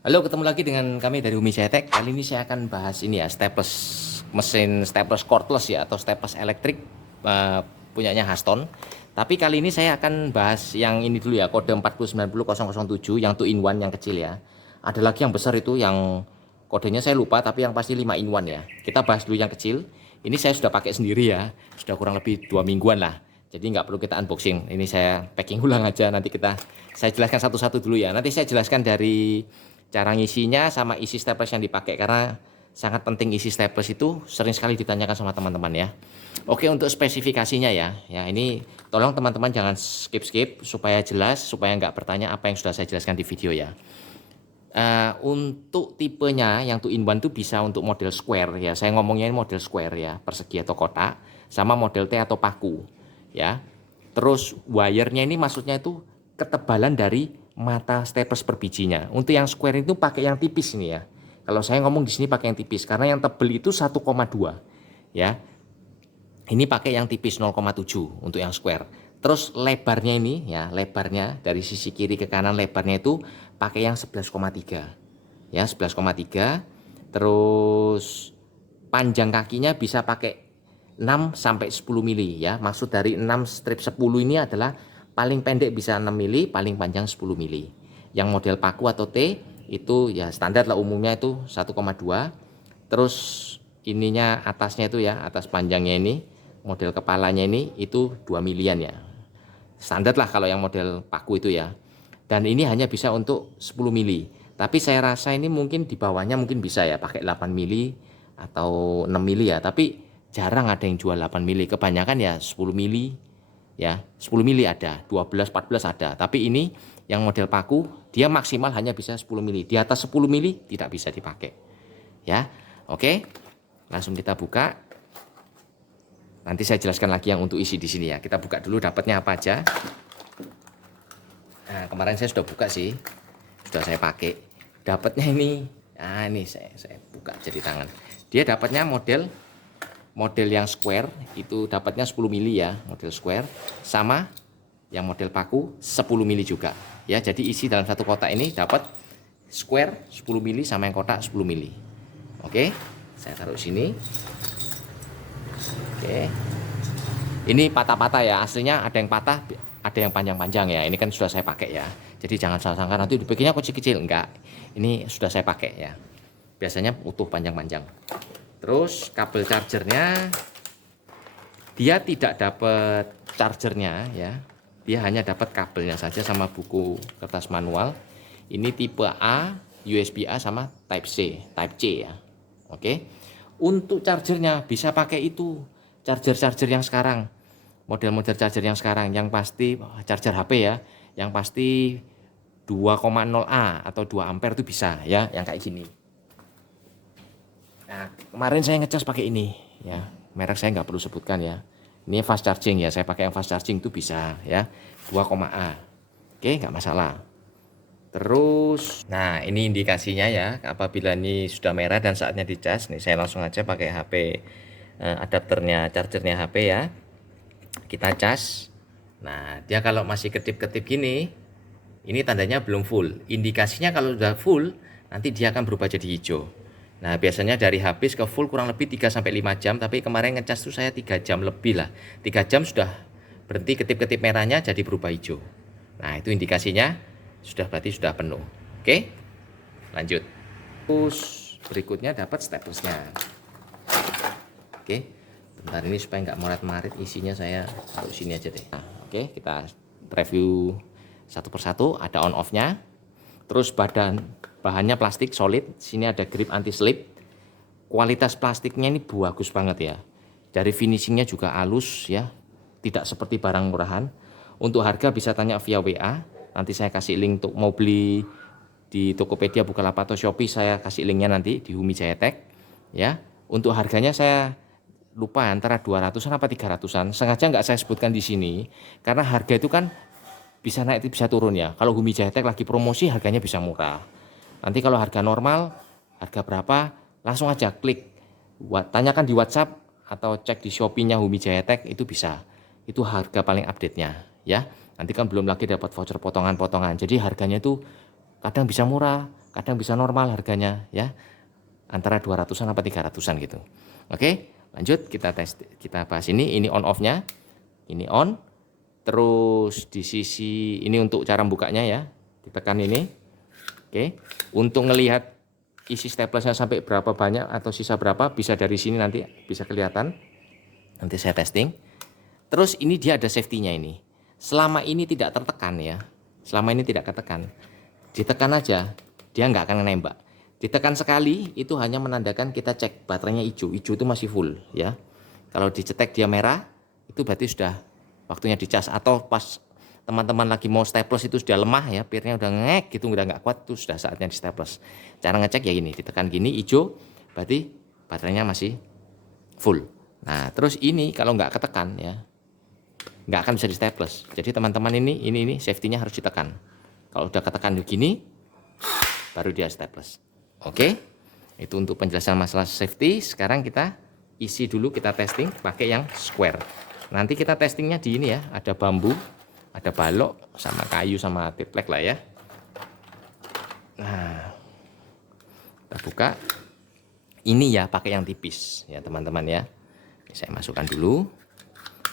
Halo, ketemu lagi dengan kami dari Umi Cetek. Kali ini saya akan bahas ini ya, staples mesin staples cordless ya atau staples elektrik punyanya Haston. Tapi kali ini saya akan bahas yang ini dulu ya, kode 4090007 yang 2 in 1 yang kecil ya. Ada lagi yang besar itu yang kodenya saya lupa tapi yang pasti 5 in 1 ya. Kita bahas dulu yang kecil. Ini saya sudah pakai sendiri ya. Sudah kurang lebih 2 mingguan lah. Jadi nggak perlu kita unboxing. Ini saya packing ulang aja. Nanti saya jelaskan satu-satu dulu ya. Nanti saya jelaskan dari cara ngisinya sama isi staples yang dipakai, karena sangat penting isi staples itu sering sekali ditanyakan sama teman-teman ya. Oke, untuk spesifikasinya ya, ini tolong teman-teman jangan skip-skip supaya jelas, supaya nggak bertanya apa yang sudah saya jelaskan di video ya. Untuk tipenya yang 2 in 1 itu bisa untuk model square ya, saya ngomongnya ini model square ya, persegi atau kotak, sama model T atau paku ya. Terus wire-nya ini maksudnya itu ketebalan dari mata staples per bijinya. Untuk yang square itu pakai yang tipis ini ya. Kalau saya ngomong di sini pakai yang tipis karena yang tebel itu 1,2 ya. Ini pakai yang tipis 0,7 untuk yang square. Terus lebarnya ini ya, lebarnya dari sisi kiri ke kanan lebarnya itu pakai yang 11,3. Ya, 11,3. Terus panjang kakinya bisa pakai 6 sampai 10 mili ya. Maksud dari 6 strip 10 ini adalah paling pendek bisa 6 mili, paling panjang 10 mili. Yang model paku atau T itu ya standar lah, umumnya itu 1,2. Terus ininya atasnya itu ya, atas panjangnya ini, model kepalanya ini itu 2 milian ya. Standar lah kalau yang model paku itu ya. Dan ini hanya bisa untuk 10 mili. Tapi saya rasa ini mungkin di bawahnya mungkin bisa ya pakai 8 mili atau 6 mili ya. Tapi jarang ada yang jual 8 mili. Kebanyakan ya 10 mili ya. 10 mili ada, 12, 14 ada. Tapi ini yang model paku dia maksimal hanya bisa 10 mili. Di atas 10 mili tidak bisa dipakai. Ya. Oke. Langsung kita buka. Nanti saya jelaskan lagi yang untuk isi di sini ya. Kita buka dulu dapatnya apa aja. Nah, kemarin saya sudah buka sih. Sudah saya pakai. Dapatnya ini. Nah, ini saya buka jadi tangan. Dia dapatnya model yang square itu dapatnya 10 mili ya, model square, sama yang model paku 10 mili juga. Ya, jadi isi dalam satu kotak ini dapat square 10 mili sama yang kotak 10 mili. Oke. Saya taruh sini. Oke. Ini patah-patah ya, aslinya ada yang patah, ada yang panjang-panjang ya. Ini kan sudah saya pakai ya. Jadi jangan salah sangka nanti dibikinnya kecil-kecil, enggak. Ini sudah saya pakai ya. Biasanya utuh panjang-panjang. Terus kabel chargernya dia tidak dapat chargernya ya. Dia hanya dapat kabelnya saja sama buku kertas manual. Ini tipe A, USB A sama Type C ya. Oke. Untuk chargernya bisa pakai itu charger yang sekarang, model-model charger yang sekarang, yang pasti charger HP ya, yang pasti 2,0A atau 2 ampere itu bisa ya, yang kayak gini. Nah, kemarin saya ngecas pakai ini ya, merek saya nggak perlu sebutkan ya. Ini fast charging ya, saya pakai yang fast charging itu bisa ya, 2,A. Oke, nggak masalah. Terus, nah ini indikasinya ya, apabila ini sudah merah dan saatnya dicas. Nih saya langsung aja pakai HP, adapternya, chargernya HP ya. Kita cas. Nah dia kalau masih kedip-kedip gini, ini tandanya belum full. Indikasinya kalau sudah full, nanti dia akan berubah jadi hijau. Nah biasanya dari habis ke full kurang lebih 3-5 jam. Tapi kemarin ngecas tuh saya 3 jam lebih lah. 3 jam sudah berhenti ketip-ketip merahnya jadi berubah hijau. Nah itu indikasinya berarti sudah penuh. Oke, lanjut. Terus berikutnya dapat staplesnya. Oke, bentar ini supaya nggak morat-marit isinya, saya taruh sini aja deh. Nah, oke, kita review satu persatu. Ada on off-nya. Terus bahannya plastik solid. Sini ada grip anti slip. Kualitas plastiknya ini bagus banget ya. Dari finishingnya juga halus ya. Tidak seperti barang murahan. Untuk harga bisa tanya via WA. Nanti saya kasih link untuk mau beli di Tokopedia, Bukalapak atau Shopee, saya kasih linknya nanti di Umi Cetek ya. Untuk harganya saya lupa antara 200-an apa 300-an. Sengaja nggak saya sebutkan di sini karena harga itu kan bisa naik bisa turun ya. Kalau Umi Cetek lagi promosi harganya bisa murah. Nanti kalau harga normal, harga berapa, langsung aja klik, tanyakan di WhatsApp atau cek di Shopee-nya Umi Cetek, itu bisa. Itu harga paling update-nya ya. Nanti kan belum lagi dapat voucher potongan-potongan. Jadi harganya itu Kadang bisa murah, kadang bisa normal harganya ya. Antara 200-an apa 300-an gitu. Oke, lanjut kita tes, kita bahas ini on off-nya. Ini on. Terus di sisi ini untuk cara bukanya ya, ditekan ini. Oke. Untuk ngelihat isi staplesnya sampai berapa banyak atau sisa berapa bisa dari sini, nanti bisa kelihatan. Nanti saya testing. Terus ini dia ada safety-nya ini. Selama ini tidak tertekan ya. Selama ini tidak ketekan. Ditekan aja, dia nggak akan nembak. Ditekan sekali itu hanya menandakan kita cek baterainya hijau. Hijau itu masih full ya. Kalau dicetek dia merah, itu berarti sudah waktunya dicas. Atau pas teman-teman lagi mau staples itu sudah lemah ya, pirnya udah ngek gitu, udah nggak kuat, itu sudah saatnya di staples. Cara ngecek ya gini, ditekan gini hijau, berarti baterainya masih full. Nah terus ini kalau nggak ketekan ya, nggak akan bisa di staples. Jadi teman-teman ini safety-nya harus ditekan. Kalau udah ketekan begini, baru dia staples. Oke, itu untuk penjelasan masalah safety. Sekarang kita isi dulu, kita testing pakai yang square. Nanti kita testingnya di ini ya, ada bambu, ada balok, sama kayu, sama triplek lah ya. Nah, kita buka. Ini ya pakai yang tipis ya teman-teman ya. Saya masukkan dulu.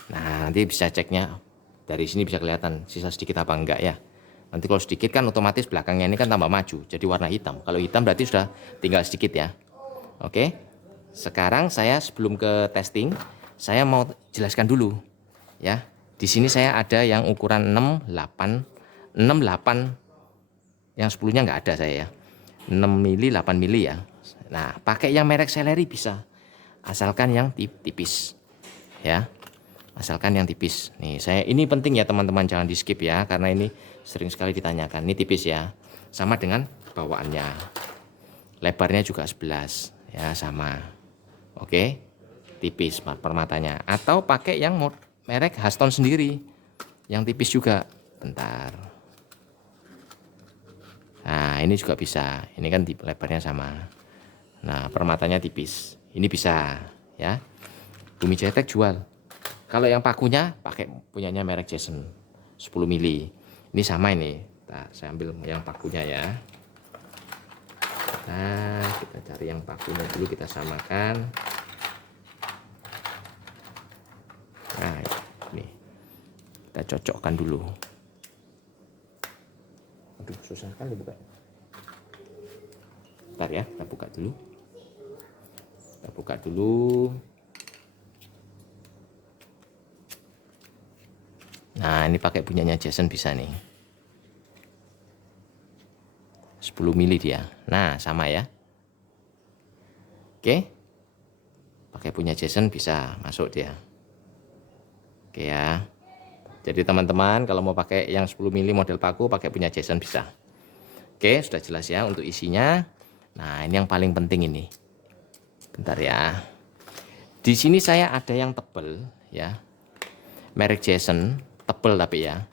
Nah, nanti bisa ceknya dari sini, bisa kelihatan sisa sedikit apa enggak ya. Nanti kalau sedikit kan otomatis belakangnya ini kan tambah maju, jadi warna hitam. Kalau hitam berarti sudah tinggal sedikit ya. Oke. Sekarang saya sebelum ke testing, saya mau jelaskan dulu ya. Di sini saya ada yang ukuran 68, 68, yang 10-nya nggak ada saya ya. 6 mili, 8 mili ya. Nah, pakai yang merek Seleri bisa. Asalkan yang tipis. Ya. Asalkan yang tipis. Nih, ini penting ya teman-teman, jangan di-skip ya, karena ini sering sekali ditanyakan. Ini tipis ya. Sama dengan bawaannya. Lebarnya juga 11 ya, sama. Oke. Tipis permatanya. Atau pakai yang merek Haston sendiri. Yang tipis juga. Bentar. Nah, ini juga bisa. Ini kan lebarnya sama. Nah, permatanya tipis. Ini bisa ya. Bumi Jetek jual. Kalau yang pakunya pakai punyanya merek Jason 10 mili. Ini sama ini. Nah, saya ambil yang pakunya ya. Nah, kita cari yang pakunya dulu, kita samakan. Nah, ini kita cocokkan dulu. Aduh, susah kan dibuka. Bentar ya, kita buka dulu. Kita buka dulu. Nah, ini pakai punyanya Jason bisa nih. 10 mili dia. Nah, sama ya. Oke. Pakai punya Jason bisa masuk dia. Oke ya. Jadi teman-teman kalau mau pakai yang 10 mili model paku, pakai punya Jason bisa. Oke, sudah jelas ya untuk isinya. Nah, ini yang paling penting ini. Bentar ya. Di sini saya ada yang tebel ya. Merek Jason, tebel tapi ya.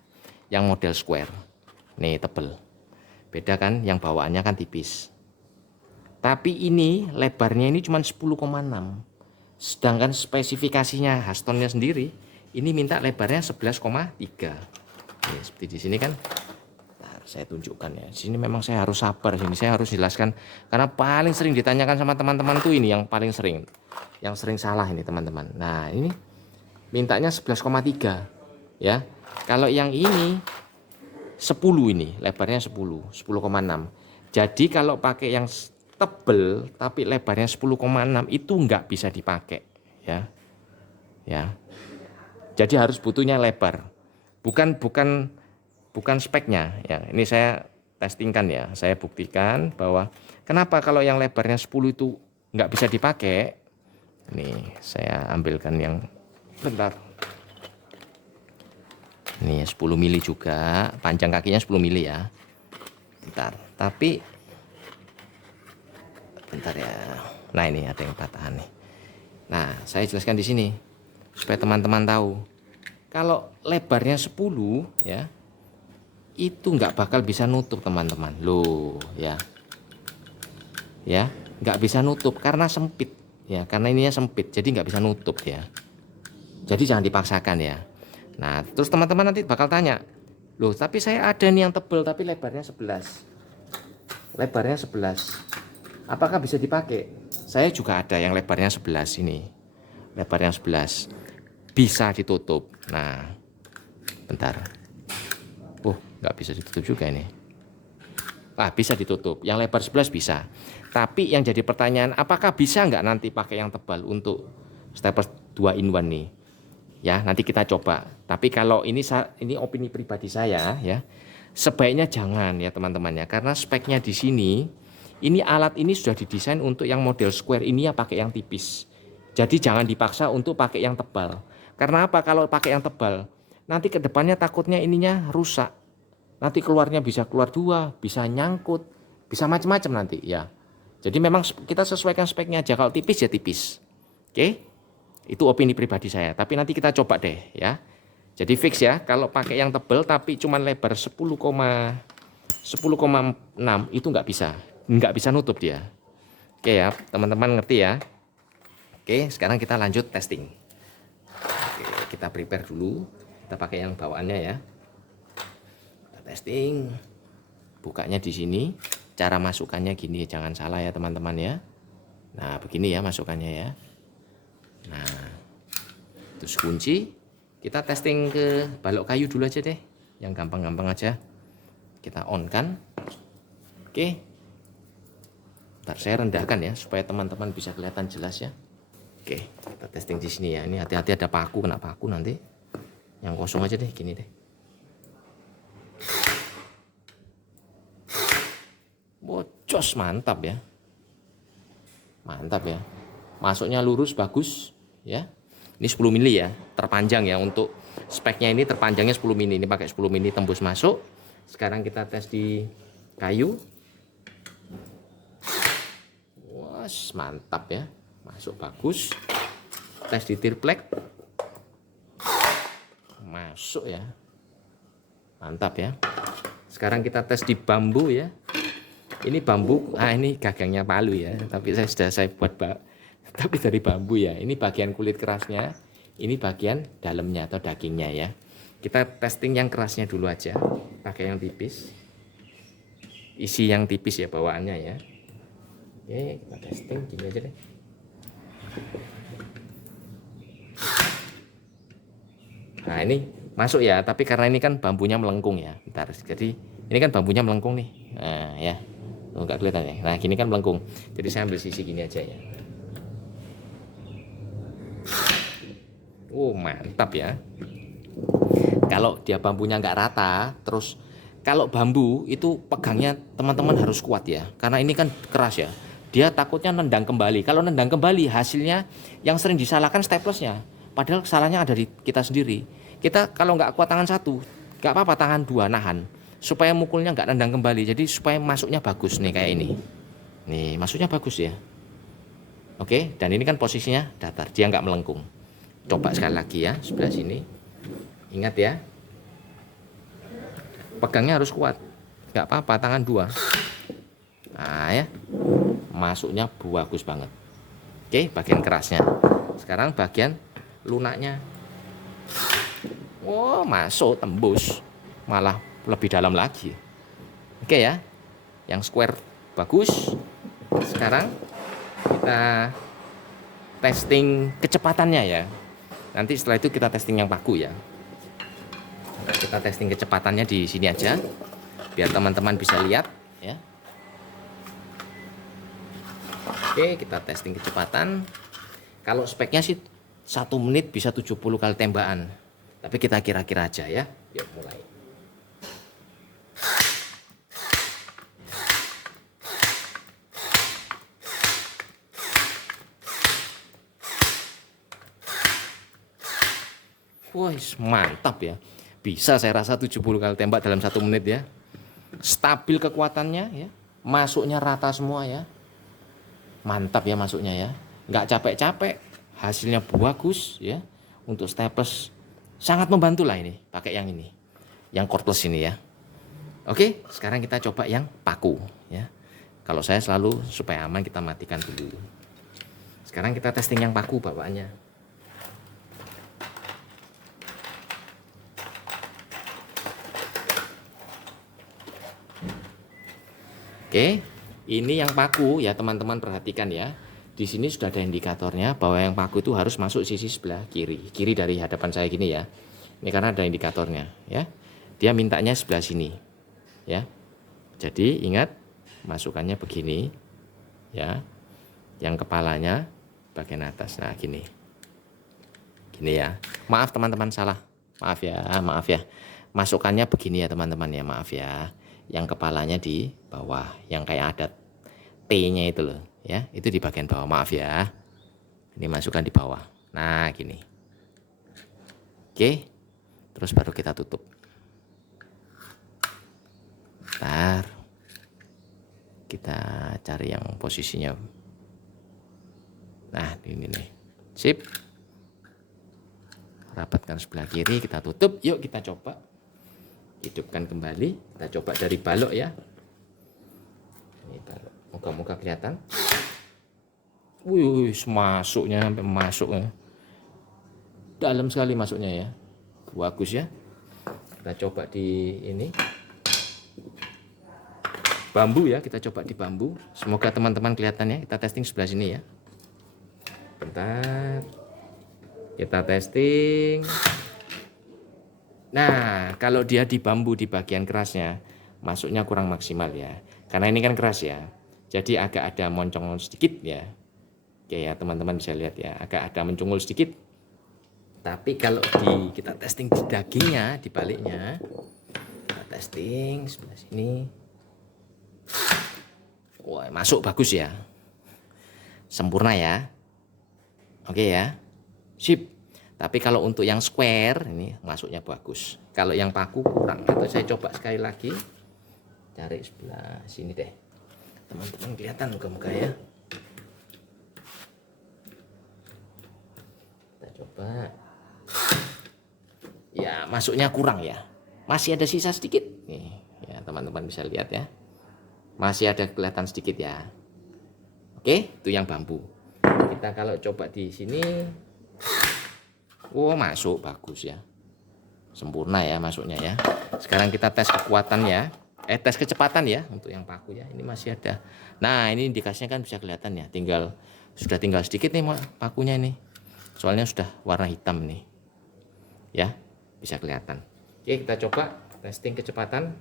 Yang model square. Nih, tebel. Beda kan, yang bawaannya kan tipis. Tapi ini lebarnya ini cuma 10,6. Sedangkan spesifikasinya Hastonnya sendiri ini minta lebarnya 11,3. Nih, seperti di sini kan. Nah, saya tunjukkan ya. Di sini memang saya harus sabar, sini saya harus jelaskan karena paling sering ditanyakan sama teman-teman tuh ini yang paling sering. Yang sering salah ini teman-teman. Nah, ini mintanya 11,3 ya. Kalau yang ini 10, ini lebarnya 10,6. Jadi kalau pakai yang tebel tapi lebarnya 10,6 itu nggak bisa dipakai ya. Ya. Jadi harus butuhnya lebar. Bukan speknya ya. Ini saya testingkan ya. Saya buktikan bahwa kenapa kalau yang lebarnya 10 itu nggak bisa dipakai. Nih, saya ambilkan yang bentar. Nih 10 mili juga, panjang kakinya 10 mili ya. Bentar, tapi bentar ya. Nah, ini ada yang patahan nih. Nah, saya jelaskan di sini supaya teman-teman tahu. Kalau lebarnya 10 ya, itu nggak bakal bisa nutup teman-teman. Loh, ya. Ya, nggak bisa nutup karena sempit ya, karena ininya sempit. Jadi nggak bisa nutup ya. Jadi jangan dipaksakan ya. Nah, terus teman-teman nanti bakal tanya, loh tapi saya ada nih yang tebel tapi lebarnya 11. lebarnya 11. Apakah bisa dipakai? Saya juga ada yang lebarnya 11 ini. Lebarnya 11. Bisa ditutup. Nah, bentar. Nggak bisa ditutup juga ini. Bisa ditutup. Yang lebar 11 bisa. Tapi yang jadi pertanyaan, apakah bisa nggak nanti pakai yang tebal untuk staples 2 in 1 nih? Ya, nanti kita coba. Tapi kalau ini opini pribadi saya ya, sebaiknya jangan ya teman-teman ya, karena speknya di sini, ini alat ini sudah didesain untuk yang model square ini ya pakai yang tipis. Jadi jangan dipaksa untuk pakai yang tebal. Karena apa? Kalau pakai yang tebal, nanti ke depannya takutnya ininya rusak. Nanti keluarnya bisa keluar 2, bisa nyangkut, bisa macam-macam nanti ya. Jadi memang kita sesuaikan speknya aja. Kalau tipis ya tipis. Oke? Itu opini pribadi saya. Tapi nanti kita coba deh ya. Jadi fix ya, kalau pakai yang tebal tapi cuman lebar 10,6 itu nggak bisa nutup dia. Oke ya, teman-teman ngerti ya. Oke, sekarang kita lanjut testing. Oke, kita prepare dulu. Kita pakai yang bawaannya ya. Kita testing. Bukanya di sini. Cara masukannya gini, jangan salah ya teman-teman ya. Nah, begini ya masukannya ya. Nah, terus kunci. Kita testing ke balok kayu dulu aja deh, yang gampang-gampang aja. Kita on kan. Oke. Ntar saya rendahkan ya supaya teman-teman bisa kelihatan jelas ya. Oke, kita testing di sini ya. Ini hati-hati ada paku, kena paku nanti. Yang kosong aja deh, gini deh. Bocos, mantap ya. Mantap ya. Masuknya lurus bagus ya. Ini 10 mili ya, terpanjang ya, untuk speknya ini terpanjangnya 10 mili. Ini pakai 10 mili tembus masuk. Sekarang kita tes di kayu. Wah, mantap ya. Masuk bagus. Tes di triplek. Masuk ya. Mantap ya. Sekarang kita tes di bambu ya. Ini bambu, ini gagangnya palu ya. Tapi saya buat tapi dari bambu ya. Ini bagian kulit kerasnya, ini bagian dalamnya atau dagingnya ya. Kita testing yang kerasnya dulu aja, pakai yang tipis. Isi yang tipis ya bawaannya ya. Oke, kita testing gini aja deh. Nah, ini masuk ya, tapi karena ini kan bambunya melengkung ya. Bentar, jadi ini kan bambunya melengkung nih. Nah, ya. Nggak kelihatan ya. Nah, gini kan melengkung. Jadi saya ambil sisi gini aja ya. Mantap ya. Kalau dia bambunya nggak rata, terus kalau bambu itu pegangnya teman-teman harus kuat ya, karena ini kan keras ya. Dia takutnya nendang kembali. Kalau nendang kembali hasilnya yang sering disalahkan staplesnya. Padahal kesalahannya ada di kita sendiri. Kita kalau nggak kuat tangan satu, nggak apa-apa tangan dua nahan, supaya mukulnya nggak nendang kembali. Jadi supaya masuknya bagus nih kayak ini. Nih masuknya bagus ya. Oke, dan ini kan posisinya datar, dia nggak melengkung. Coba sekali lagi ya, sebelah sini. Ingat ya, pegangnya harus kuat. Nggak apa-apa, tangan dua. Nah ya, masuknya bagus banget. Oke, bagian kerasnya. Sekarang bagian lunaknya. Masuk, tembus. Malah lebih dalam lagi. Oke ya, yang square bagus. Sekarang kita testing kecepatannya ya. Nanti setelah itu kita testing yang paku ya. Kita testing kecepatannya di sini aja, biar teman-teman bisa lihat ya. Oke, kita testing kecepatan. Kalau speknya sih 1 menit bisa 70 kali tembakan. Tapi kita kira-kira aja ya. Yuk mulai. Wah, mantap ya. Bisa saya rasa 70 kali tembak dalam 1 menit ya. Stabil kekuatannya ya. Masuknya rata semua ya. Mantap ya masuknya ya. Nggak capek-capek. Hasilnya bagus ya. Untuk staples sangat membantu lah ini. Pakai yang ini. Yang cordless ini ya. Oke, sekarang kita coba yang paku ya. Kalau saya selalu supaya aman kita matikan dulu. Sekarang kita testing yang paku bawaannya. Oke, ini yang paku ya teman-teman, perhatikan ya. Di sini sudah ada indikatornya bahwa yang paku itu harus masuk sisi sebelah kiri dari hadapan saya gini ya. Ini karena ada indikatornya ya. Dia mintanya sebelah sini ya. Jadi ingat masukannya begini ya. Yang kepalanya bagian atas. Nah, gini. Gini ya. Maaf teman-teman, salah. Maaf ya. Masukannya begini ya teman-teman ya, maaf ya. Yang kepalanya di bawah, yang kayak ada T-nya itu loh ya. Itu di bagian bawah, maaf ya. Ini masukkan di bawah. Nah, gini. Oke. Terus baru kita tutup. Bentar. Kita cari yang posisinya. Nah, ini nih. Sip. Rapatkan sebelah kiri, kita tutup. Yuk kita coba. Hidupkan kembali. Kita coba dari balok ya. Ini balok. Moga-moga kelihatan. Wih, masuknya sampai masuk ya. Dalam sekali masuknya ya. Bagus ya. Kita coba di ini. Bambu ya, kita coba di bambu. Semoga teman-teman kelihatan ya. Kita testing sebelah sini ya. Bentar. Kita testing. Nah, kalau dia di bambu di bagian kerasnya, masuknya kurang maksimal ya. Karena ini kan keras ya. Jadi agak ada moncong sedikit ya. Oke ya, teman-teman bisa lihat ya, agak ada mencungul sedikit. Tapi kalau kita testing di dagingnya, di baliknya, kita testing sebelah sini. Wah, masuk bagus ya. Sempurna ya. Oke ya. Sip. Tapi kalau untuk yang square ini masuknya bagus. Kalau yang paku kurang. Atau saya coba sekali lagi. Cari sebelah sini deh. Teman-teman kelihatan moga-moga ya. Kita coba. Ya, masuknya kurang ya. Masih ada sisa sedikit. Nih, ya teman-teman bisa lihat ya. Masih ada kelihatan sedikit ya. Oke, itu yang bambu. Kita kalau coba di sini. Oh, masuk bagus ya. Sempurna ya masuknya ya. Sekarang kita tes kekuatan ya. Tes kecepatan ya untuk yang paku ya. Ini masih ada. Nah, ini indikasinya kan bisa kelihatan ya. Sudah tinggal sedikit nih pakunya ini. Soalnya sudah warna hitam nih. Ya, bisa kelihatan. Oke, kita coba testing kecepatan.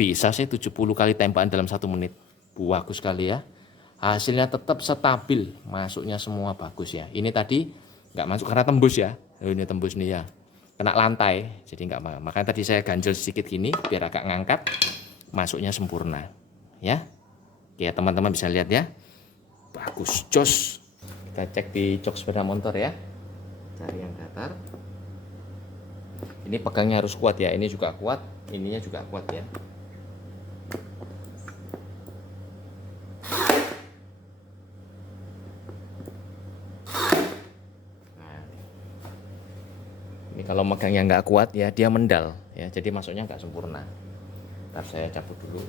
Bisa sih 70 kali tembakan dalam 1 menit. Bagus sekali ya. Hasilnya tetap stabil. Masuknya semua bagus ya. Ini tadi nggak masuk karena tembus ya. Ini tembus nih ya. Kena lantai. Jadi nggak masuk. Makanya tadi saya ganjel sedikit gini. Biar agak ngangkat. Masuknya sempurna. Ya. Oke, teman-teman bisa lihat ya. Bagus. Jos. Kita cek di jok sepeda motor ya. Cari yang datar. Ini pegangnya harus kuat ya. Ini juga kuat. Ininya juga kuat ya. Ini kalau megangnya nggak kuat ya dia mendal ya, jadi masuknya nggak sempurna. Ntar saya cabut dulu.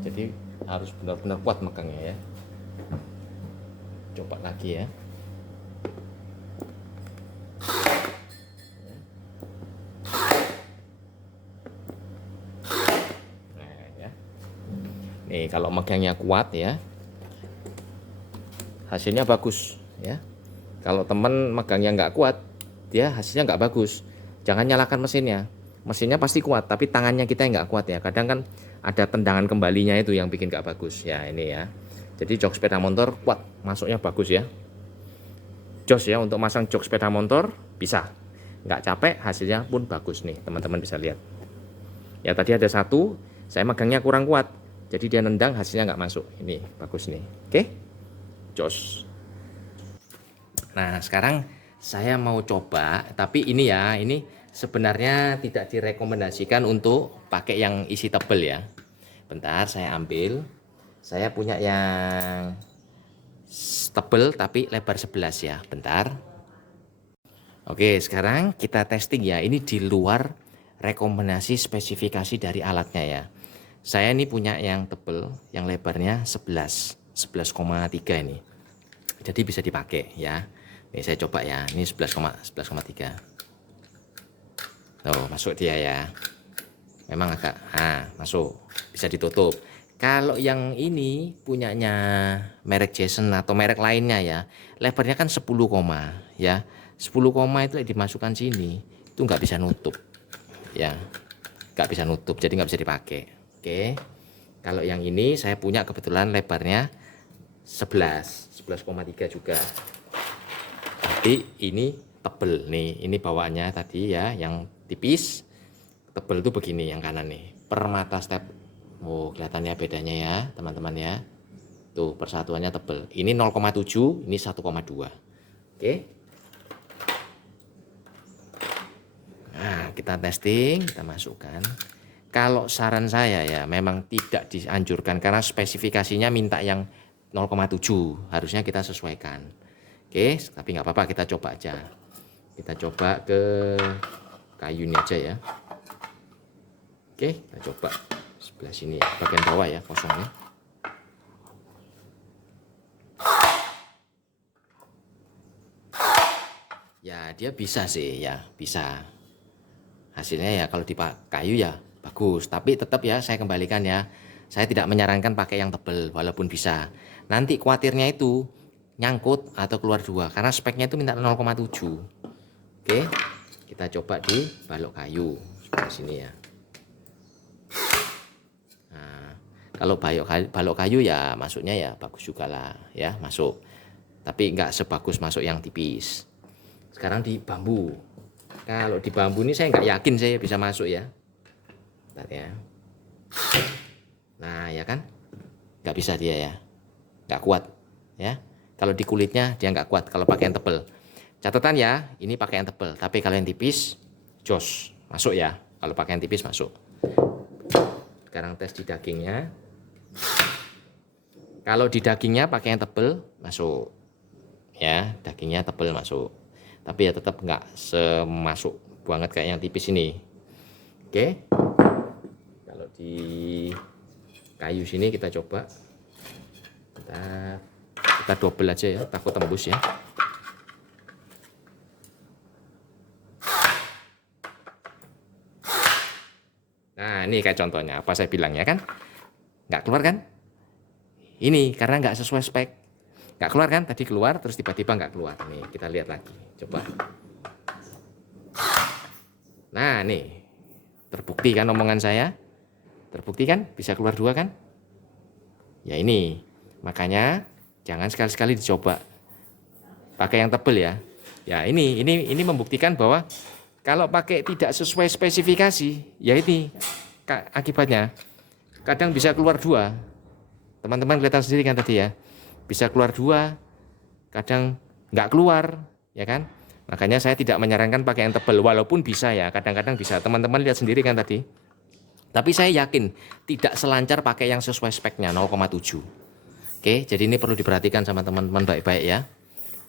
Jadi harus benar-benar kuat megangnya ya. Coba lagi ya. Nah, ya. Nih kalau megangnya kuat ya, hasilnya bagus ya. Kalau teman megangnya nggak kuat, dia hasilnya nggak bagus. Jangan nyalakan mesinnya. Mesinnya pasti kuat, tapi tangannya kita yang nggak kuat ya. Kadang kan ada tendangan kembalinya itu yang bikin nggak bagus ya ini ya. Jadi jok sepeda motor kuat, masuknya bagus ya. Jos ya untuk masang jok sepeda motor bisa. Nggak capek, hasilnya pun bagus nih teman-teman bisa lihat. Ya tadi ada satu, saya megangnya kurang kuat. Jadi dia nendang hasilnya nggak masuk. Ini bagus nih. Oke, jos. Nah sekarang saya mau coba, tapi ini ya, ini sebenarnya tidak direkomendasikan untuk pakai yang isi tebel ya. Bentar saya ambil. Saya punya yang tebel tapi lebar 11 ya. Bentar. Oke, sekarang kita testing ya. Ini di luar rekomendasi spesifikasi dari alatnya ya. Saya ini punya yang tebel, yang lebarnya 11,3 ini. Jadi bisa dipakai ya. Nih saya coba ya. Ini 11,3. Tuh, masuk dia ya. Memang agak masuk. Bisa ditutup. Kalau yang ini punyanya merek Jason atau merek lainnya ya, lebarnya kan 10, ya. 10, itu dimasukkan sini, itu nggak bisa nutup. Ya. Nggak bisa nutup, jadi nggak bisa dipakai. Oke. Kalau yang ini saya punya kebetulan lebarnya 11,3 juga. Tapi ini tebel nih, ini bawaannya tadi ya, yang tipis. Tebel itu begini yang kanan nih, per mata step. Oh, kelihatannya bedanya ya, teman-teman ya. Tuh, persatuannya tebel. Ini 0,7, ini 1,2. Oke. Nah, kita testing, kita masukkan. Kalau saran saya ya memang tidak dianjurkan karena spesifikasinya minta yang 0,7, harusnya kita sesuaikan. Oke, tapi nggak apa-apa, kita coba aja. Kita coba ke kayu ini aja ya. Oke, kita coba sebelah sini ya, bagian bawah ya, kosongnya. Ya, dia bisa sih ya, bisa. Hasilnya ya kalau di kayu ya bagus, tapi tetap ya saya kembalikan ya, saya tidak menyarankan pakai yang tebel walaupun bisa. Nanti khawatirnya itu nyangkut atau keluar dua karena speknya itu minta 0,7. Oke, kita coba di balok kayu sebelah sini ya. Nah, kalau balok kayu ya masuknya ya bagus juga lah ya, masuk, tapi nggak sebagus masuk yang tipis. Sekarang di bambu, kalau di bambu ini saya nggak yakin saya bisa masuk ya. Bentar ya. Nah ya kan, nggak bisa dia ya, nggak kuat ya. Kalau di kulitnya dia nggak kuat kalau pakai yang tebel. Catatan ya, ini pakai yang tebel, tapi kalau yang tipis jos masuk ya. Kalau pakai yang tipis masuk. Sekarang tes di dagingnya. Kalau di dagingnya pakai yang tebel masuk ya, dagingnya tebel masuk, tapi ya tetap nggak semasuk banget kayak yang tipis ini. Oke. Kalau di kayu sini kita coba, kita double aja ya, takut tembus ya. Nah ini kayak contohnya apa saya bilang ya kan, nggak keluar kan, ini karena nggak sesuai spek, nggak keluar kan, tadi keluar terus tiba-tiba nggak keluar. Nih kita lihat lagi, coba. Nah nih terbukti kan omongan saya, terbukti kan bisa keluar dua kan. Ya ini makanya jangan sekali-sekali dicoba pakai yang tebel ya. Ya ini membuktikan bahwa kalau pakai tidak sesuai spesifikasi, ya ini akibatnya kadang bisa keluar dua. Teman-teman kelihatan sendiri kan tadi ya, bisa keluar dua, kadang nggak keluar, ya kan? Makanya saya tidak menyarankan pakai yang tebal, walaupun bisa ya, kadang-kadang bisa. Teman-teman lihat sendiri kan tadi. Tapi saya yakin tidak selancar pakai yang sesuai speknya 0,7. Oke, jadi ini perlu diperhatikan sama teman-teman baik-baik ya.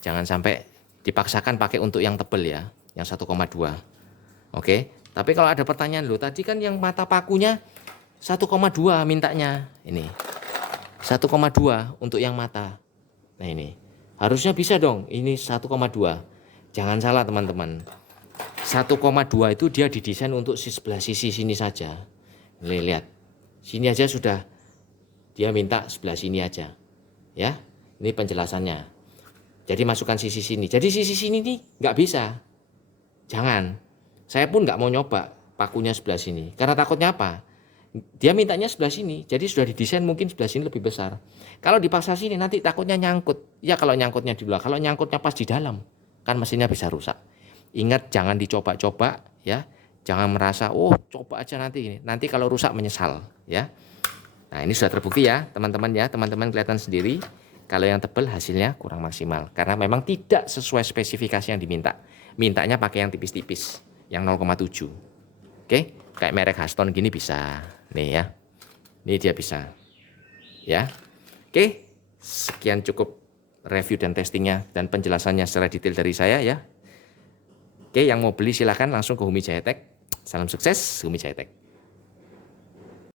Jangan sampai dipaksakan pakai untuk yang tebal ya, yang 1,2. Oke, tapi kalau ada pertanyaan, loh tadi kan yang mata pakunya 1,2 mintanya. Ini 1,2 untuk yang mata. Nah ini harusnya bisa dong, ini 1,2. Jangan salah teman-teman, 1,2 itu dia didesain untuk sebelah sisi sini saja. Nih, lihat, sini aja sudah dia minta sebelah sini aja ya. Ini penjelasannya, jadi masukkan sisi sini, jadi sisi sini nih nggak bisa. Jangan, saya pun nggak mau nyoba pakunya sebelah sini karena takutnya apa, dia mintanya sebelah sini, jadi sudah didesain mungkin sebelah sini lebih besar. Kalau dipaksa sini nanti takutnya nyangkut ya. Kalau nyangkutnya di luar, kalau nyangkutnya pas di dalam kan mesinnya bisa rusak. Ingat, jangan dicoba-coba ya, jangan merasa oh coba aja nanti kalau rusak menyesal ya. Nah ini sudah terbukti ya teman-teman ya, teman-teman kelihatan sendiri kalau yang tebal hasilnya kurang maksimal karena memang tidak sesuai spesifikasi yang diminta. Mintanya pakai yang tipis-tipis, yang 0,7. Oke, kayak merek Haston gini bisa nih ya, ini dia bisa ya. Oke, sekian cukup review dan testingnya dan penjelasannya secara detail dari saya ya. Oke, yang mau beli silahkan langsung ke Humi Jaya Tech. Salam sukses, Humi Jaya Tech.